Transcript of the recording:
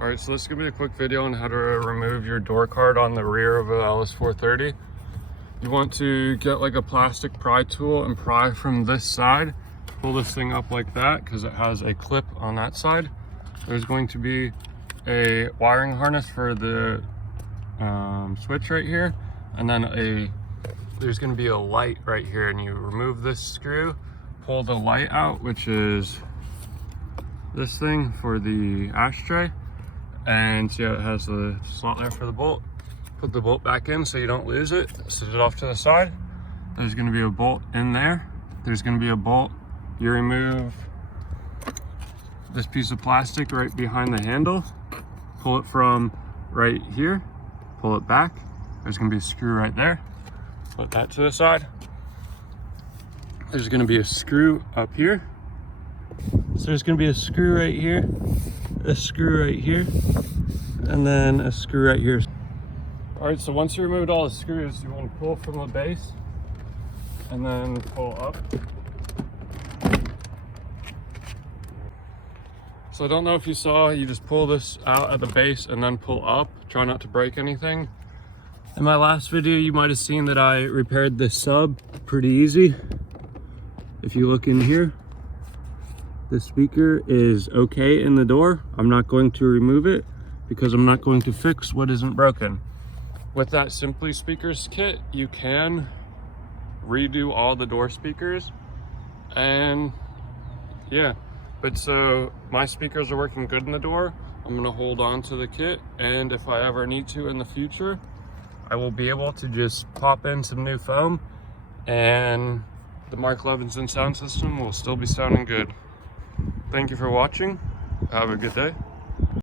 All right, so this is gonna be a quick video on how to remove your door card on the rear of a LS430. You want to get like a plastic pry tool and pry from this side. Pull this thing up like that because it has a clip on that side. There's going to be a wiring harness for the switch right here, and then there's going to be a light right here, and you remove this screw, pull the light out, which is this thing for the ashtray, and see how it has the slot there for the bolt. Put the bolt back in so you don't lose it. Set it off to the side. There's going to be a bolt in there. There's going to be a bolt. You remove this piece of plastic right behind the handle, pull it from right here, pull it back. There's going to be a screw right there. Put that to the side. There's going to be a screw up here. So there's going to be a screw right here, a screw right here, and then a screw right here. All right, so once you removed all the screws, you want to pull from the base and then pull up. So I don't know if you saw, you just pull this out at the base and then pull up. Try not to break anything. In my last video, you might have seen that I repaired this sub pretty easy. If you look in here, the speaker is okay in the door. I'm not going to remove it because I'm not going to fix what isn't broken. With that Simply Speakers kit, you can redo all the door speakers, and yeah. But so my speakers are working good in the door. I'm gonna hold on to the kit, and if I ever need to in the future, I will be able to just pop in some new foam and the Mark Levinson sound system will still be sounding good. Thank you for watching. Have a good day.